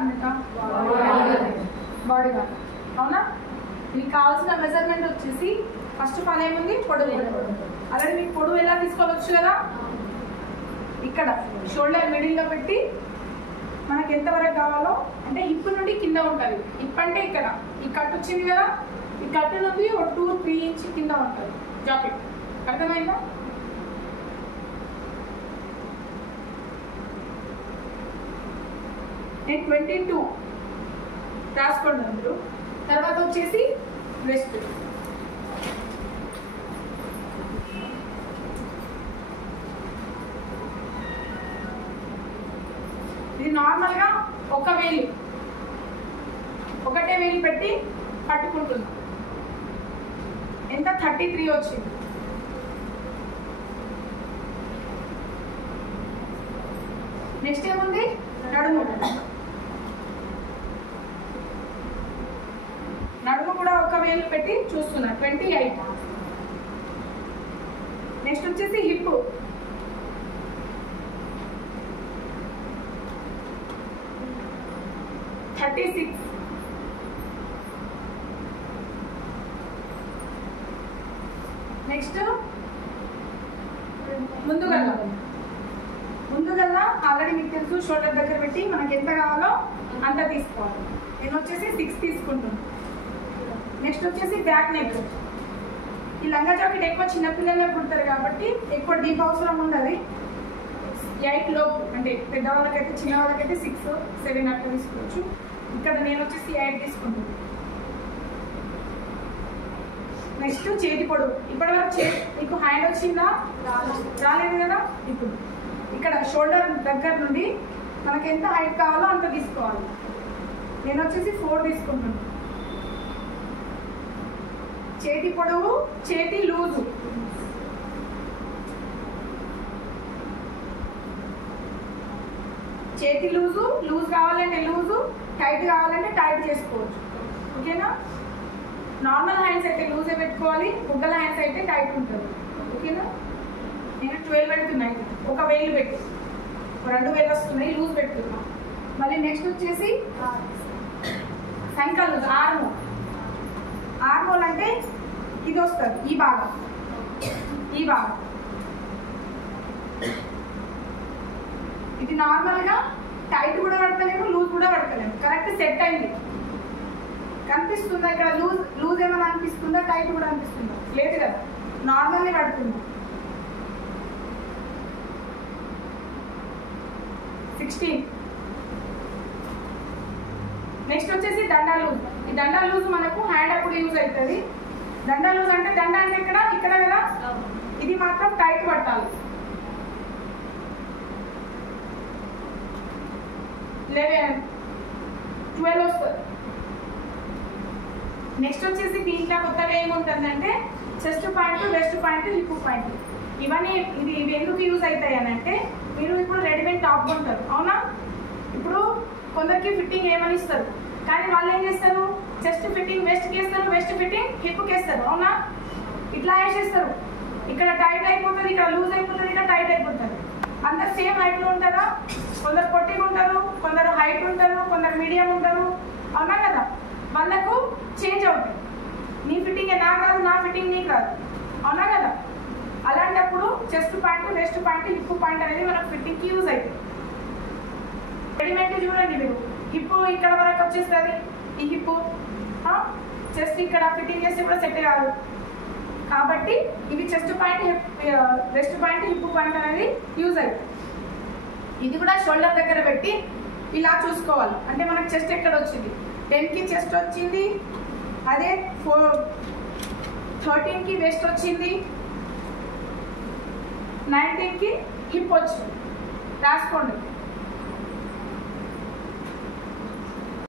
అన్నట బాడీ కాదు అవునా. మీకు కావాల్సిన మెజర్మెంట్ వచ్చేసి ఫస్ట్ ఆఫ్ ఆల్ ఏముంది పొడవు. అలాగే మీకు పొడవు ఎలా తీసుకోవచ్చు కదా, ఇక్కడ షోల్డర్ మిడిల్లో పెట్టి మనకి ఎంతవరకు కావాలో అంటే హిప్ నుండి కింద ఉంటుంది. హిప్ అంటే ఇక్కడ ఈ కట్ వచ్చింది కదా, ఈ కట్ నుండి ఒక 2-3 ఇంచ్ కింద ఉంటుంది జాకెట్. అర్థమైందా? నేను 22 రాసుకోండి అందరూ. తర్వాత వచ్చేసి వెస్ట్. ఇది నార్మల్గా ఒకటే వేలు పెట్టి పట్టుకుంటున్నాం. ఎంత 33 వచ్చింది. నెక్స్ట్ ఏముంది నడుము. నడుము కూడా ఒక వేలు పెట్టి చూస్తున్నా 28. నెక్స్ట్ వచ్చేసి హిప్. నెక్స్ట్ ముందుగల్లా ఆల్రెడీ మీకు తెలుసు, షోల్డర్ దగ్గర పెట్టి మనకి ఎంత కావాలో అంత తీసుకోవాలి. నేను వచ్చేసి 6 తీసుకుంటున్నాను. నెక్స్ట్ వచ్చేసి బ్యాక్ నెక్. ఈ లంగా జాకెట్ ఎక్కువ చిన్నపిల్లలే కుడతారు కాబట్టి ఎక్కువ డీప్ అవసరం ఉండదు. 8 లోపు అంటే పెద్దవాళ్ళకైతే, చిన్న వాళ్ళకైతే 6-7 అట్లా తీసుకోవచ్చు. ఇక్కడ నేను వచ్చేసి 8 తీసుకుంటున్నాను. నెక్స్ట్ చేతి పొడవు. ఇప్పటి వరకు మీకు హ్యాండ్ వచ్చిందా? రాలేదు కదా. ఇప్పుడు ఇక్కడ షోల్డర్ దగ్గర నుండి మనకి ఎంత హైట్ కావాలో అంత తీసుకోవాలి. నేను వచ్చేసి 4 తీసుకుంటున్నాను. చేతి పొడవు, చేతి లూజు. చేతి లూజ్ కావాలంటే లూజు, టైట్ కావాలంటే టైట్ చేసుకోవచ్చు. ఓకేనా? నార్మల్ హ్యాండ్స్ అయితే లూజే పెట్టుకోవాలి, బుగ్గల హ్యాండ్స్ అయితే టైట్ ఉంటుంది. ఓకేనా? నేను 12 పెడుతున్నాయి. ఒక వేలు పెట్టి 2 వేలు వస్తున్నాయి, లూజ్ పెడుతున్నా. మళ్ళీ నెక్స్ట్ వచ్చేసి సంకల్ లూజ్. ఆర్మోల్ అంటే ఇది వస్తుంది, ఈ భాగం ఇది నార్మల్గా టైట్ కూడా పడతలేము, లూజ్ కూడా పడతలేము. కరెక్ట్ సెట్ అయింది. కనిపిస్తుందా ఇక్కడ? లూజ్ ఏమైనా అనిపిస్తుందా? టైట్ కూడా అనిపిస్తుందా? లేదు కదా, నార్మల్గా పడుతుంది. 16. నెక్స్ట్ వచ్చేసి దండా లూజ్. ఈ దండా లూజ్ మనకు హ్యాండ్ అప్పుడు యూజ్ అవుతుంది. దండా లూజ్ అంటే దండ అంటే ఇక్కడ కదా, ఇది మాత్రం టైట్ పట్టాలి. 11, 12 వస్తుంది. నెక్స్ట్ వచ్చేసి దీంట్లో కొత్తగా ఏముంటుందంటే chest point, west point, hip point. ఇవి ఎందుకు యూజ్ అవుతాయి అని అంటే, మీరు ఇప్పుడు రెడీమేడ్ టాప్ కొంటారు అవునా. ఇప్పుడు కొందరికి ఫిట్టింగ్ ఏమని ఇస్తారు, కానీ వాళ్ళు ఏం చేస్తారు, చెస్ట్ ఫిట్టింగ్ వెస్ట్కి వేస్తారు, వెస్ట్ ఫిట్టింగ్ హిప్కి వేస్తారు అవునా. ఇట్లా వేసేస్తారు. ఇక్కడ టైట్ అయిపోతుంది, ఇక్కడ లూజ్ అయిపోతుంది, ఇక్కడ టైట్ అయిపోతుంది. అందరు సేమ్ హైట్లో ఉంటారా? కొందరు పొట్టిగా ఉంటారు, కొందరు హైట్ ఉంటారు, కొందరు మీడియం ఉంటారు అవునా కదా. వాళ్ళకు చేంజ్ అవుతాయి. నీ ఫిట్టింగ్ నాకు రాదు, నా ఫిట్టింగ్ నీకు రాదు అవునా కదా. అలాంటప్పుడు chest point, west point, hip point అనేది మనకు ఫిట్టింగ్కి యూజ్ అవుతుంది. రెడీమేడ్ చూడండి మీరు, హిప్ ఇక్కడ వరకు వచ్చేస్తుంది. ఈ హిప్ చెస్ట్ ఇక్కడ ఫిట్టింగ్ చేస్తే కూడా సెట్ కాదు. కాబట్టి ఇవి chest point, west point, hip point అనేది యూజ్ అవుతుంది. ఇది కూడా షోల్డర్ దగ్గర పెట్టి ఇలా చూసుకోవాలి. అంటే మనకు చెస్ట్ ఎక్కడ వచ్చింది, 10కి చెస్ట్ వచ్చింది, అదే 13కి వెస్ట్ వచ్చింది, 19కి హిప్ వచ్చింది. రాసుకోండి.